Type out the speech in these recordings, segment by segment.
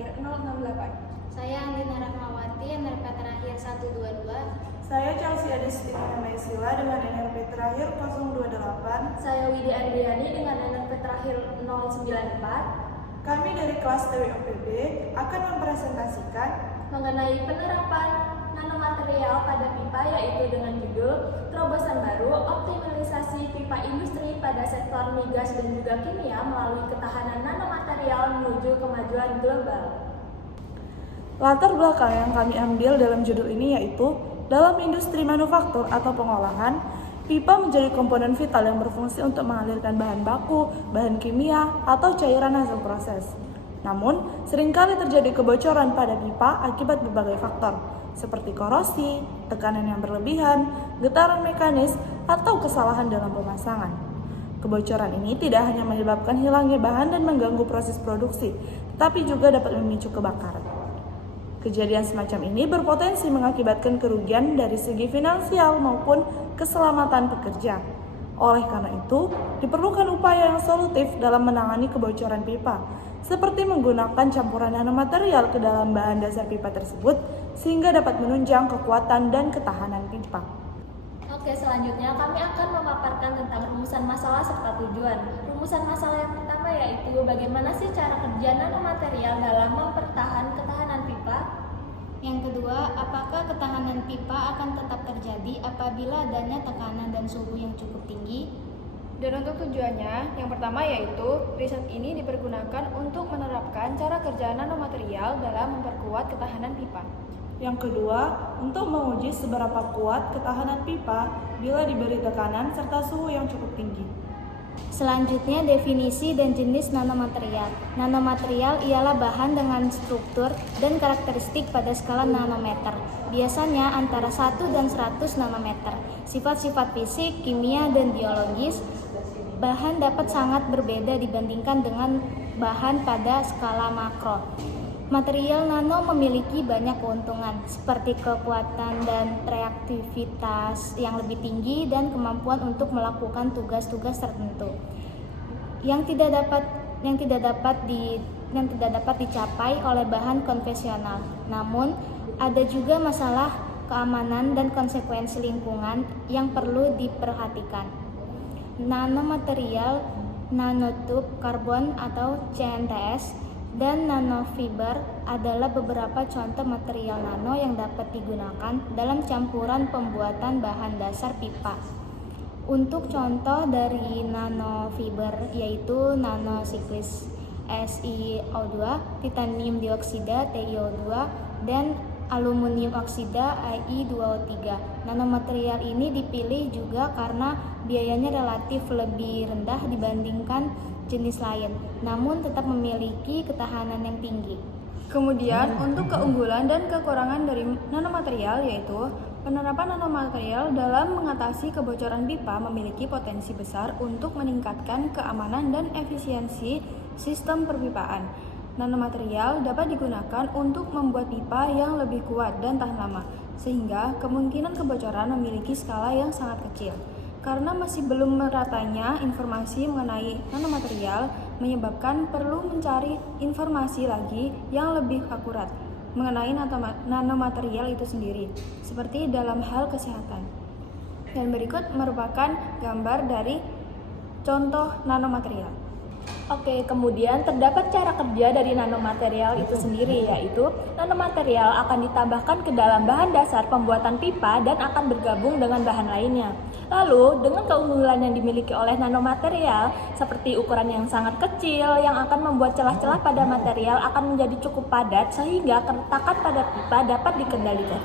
terakhir 068. Saya Andina Rahmawati, NRP terakhir 122. Saya Chelsea Adestina Naisila dengan NRP terakhir 028. Saya Widi Andriani dengan NRP terakhir 094. Kami dari kelas TWOPB akan mempresentasikan mengenai penerapan nanomaterial pada pipa, yaitu dengan judul Terobosan Baru Optimalisasi Pipa Industri pada Sektor Migas dan juga Kimia melalui Ketahanan Nanomaterial Menuju Kemajuan Global. latar belakang yang kami ambil dalam judul ini yaitu dalam industri manufaktur atau pengolahan, pipa menjadi komponen vital yang berfungsi untuk mengalirkan bahan baku, bahan kimia, atau cairan hasil proses. Namun, seringkali terjadi kebocoran pada pipa akibat berbagai faktor, seperti korosi, tekanan yang berlebihan, getaran mekanis, atau kesalahan dalam pemasangan. Kebocoran ini tidak hanya menyebabkan hilangnya bahan dan mengganggu proses produksi, tetapi juga dapat memicu kebakaran. Kejadian semacam ini berpotensi mengakibatkan kerugian dari segi finansial maupun keselamatan pekerja. Oleh karena itu, diperlukan upaya yang solutif dalam menangani kebocoran pipa, seperti menggunakan campuran nanomaterial ke dalam bahan dasar pipa tersebut sehingga dapat menunjang kekuatan dan ketahanan pipa. Oke, selanjutnya kami akan memaparkan tentang rumusan masalah serta tujuan. Rumusan masalah yang pertama yaitu bagaimana sih cara kerja nanomaterial dalam mempertahankan ketahanan pipa. Yang kedua, apakah ketahanan pipa akan tetap terjadi apabila adanya tekanan dan suhu yang cukup tinggi? Dan untuk tujuannya, yang pertama yaitu riset ini dipergunakan untuk menerapkan cara kerja nanomaterial dalam memperkuat ketahanan pipa. Yang kedua, untuk menguji seberapa kuat ketahanan pipa bila diberi tekanan serta suhu yang cukup tinggi. Selanjutnya, definisi dan jenis nanomaterial. Nanomaterial ialah bahan dengan struktur dan karakteristik pada skala nanometer, biasanya antara 1 dan 100 nanometer. Sifat-sifat fisik, kimia, dan biologis. Bahan dapat sangat berbeda dibandingkan dengan bahan pada skala makro. Material nano memiliki banyak keuntungan, seperti kekuatan dan reaktivitas yang lebih tinggi dan kemampuan untuk melakukan tugas-tugas tertentu yang tidak dapat dicapai oleh bahan konvensional. Namun, ada juga masalah keamanan dan konsekuensi lingkungan yang perlu diperhatikan. Nanomaterial, nanotube karbon atau CNTS, dan nanofiber adalah beberapa contoh material nano yang dapat digunakan dalam campuran pembuatan bahan dasar pipa. Untuk contoh dari nanofiber yaitu nanosiklis SiO2, titanium dioksida TiO2, dan aluminium oksida Ai2O3. Nanomaterial ini dipilih juga karena biayanya relatif lebih rendah dibandingkan jenis lain, namun tetap memiliki ketahanan yang tinggi. Kemudian, untuk keunggulan dan kekurangan dari nanomaterial yaitu penerapan nanomaterial dalam mengatasi kebocoran pipa memiliki potensi besar untuk meningkatkan keamanan dan efisiensi sistem perpipaan. Nanomaterial dapat digunakan untuk membuat pipa yang lebih kuat dan tahan lama, sehingga kemungkinan kebocoran memiliki skala yang sangat kecil. Karena masih belum meratanya informasi mengenai nanomaterial, menyebabkan perlu mencari informasi lagi yang lebih akurat mengenai nanomaterial itu sendiri, seperti dalam hal kesehatan. Dan berikut merupakan gambar dari contoh nanomaterial. Oke, kemudian terdapat cara kerja dari nanomaterial itu sendiri, yaitu nanomaterial akan ditambahkan ke dalam bahan dasar pembuatan pipa dan akan bergabung dengan bahan lainnya. Lalu, dengan keunggulan yang dimiliki oleh nanomaterial, seperti ukuran yang sangat kecil yang akan membuat celah-celah pada material akan menjadi cukup padat sehingga keretakan pada pipa dapat dikendalikan.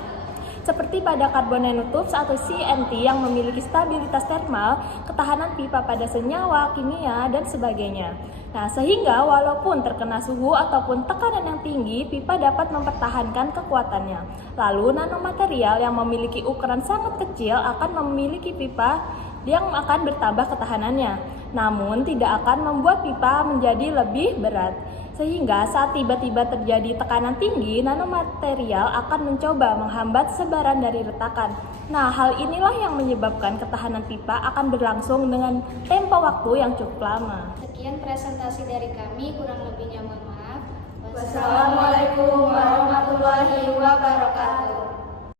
Seperti pada carbon nanotubes atau CNT yang memiliki stabilitas termal, ketahanan pipa pada senyawa, kimia, dan sebagainya. Nah, sehingga walaupun terkena suhu ataupun tekanan yang tinggi, pipa dapat mempertahankan kekuatannya. Lalu, nanomaterial yang memiliki ukuran sangat kecil akan memiliki pipa yang akan bertambah ketahanannya, namun tidak akan membuat pipa menjadi lebih berat. Sehingga saat tiba-tiba terjadi tekanan tinggi, nanomaterial akan mencoba menghambat sebaran dari retakan. Nah, hal inilah yang menyebabkan ketahanan pipa akan berlangsung dengan tempo waktu yang cukup lama. Sekian presentasi dari kami, kurang lebihnya mohon maaf. Wassalamualaikum warahmatullahi wabarakatuh.